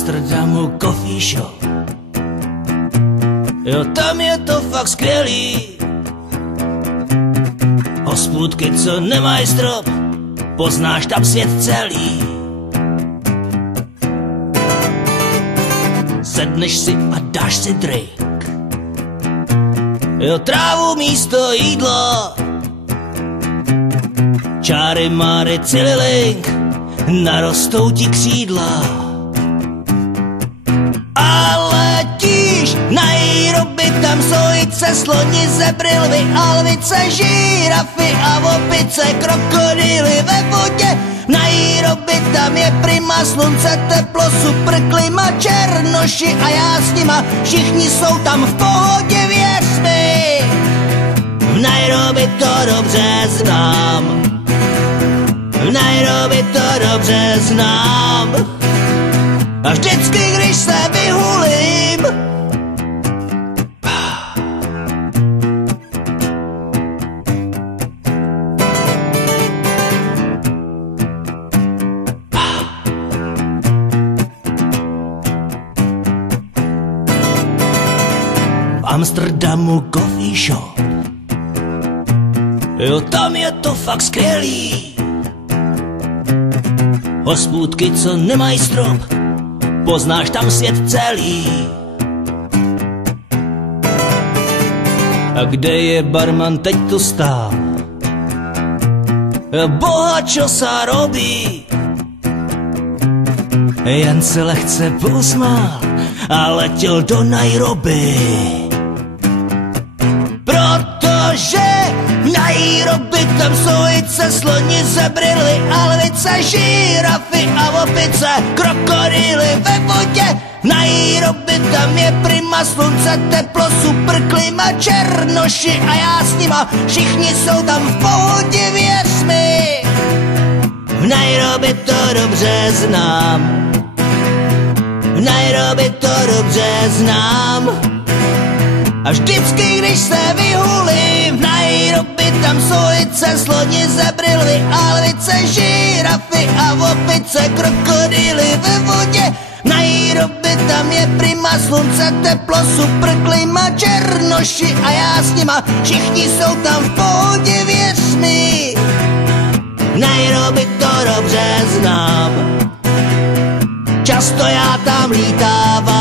Amsterdamu coffee shop. Jo, tam je to fakt skvělý. Hospůdky, co nemají strop, poznáš tam svět celý. Sedneš si a dáš si drink. Jo, trávu místo jídla. Čáry, máry, cililink, narostou ti křídla. A letíš Nairobi, tam sojice, sloni, zebry, lvy, alvice, žírafy a opice, krokodýly ve vodě. Nairobi, tam je prima, slunce, teplo, super klima, černoši a já s nima, všichni jsou tam v pohodě, věř mi. V Nairobi to dobře znám. V Nairobi to dobře znám. A vždycky, když se vyhulím, v Amsterdamu coffee shop. Jo, tam je to fakt skvělý. Hospůdky, co nemají strop, poznáš tam svět celý. A kde je barman, teď tu stál? Boha, čo sa robí? Jen se lehce pousmál a letěl do Nairobi. Protože v Nairobi tam sojice, sloni, zebry, lvy, alvice, žírafy a opice, krokodýly ve vodě. V Nairobi tam je prima, slunce, teplo, super klima, černoši a já s nima, všichni jsou tam v pohodě, věř mi. V Nairobi to dobře znám. V Nairobi to dobře znám. A vždycky, když se vyhulím, v Nairobi tam sojice, sloni, zebry, lvy, alvice, žírafy a opice, krokodýly ve vodě. V Nairobi tam je prima, slunce, teplo, super klima, černoši a já s nima, všichni jsou tam v pohodě, věř mi. V Nairobi to dobře znám. Často já tam lítávám.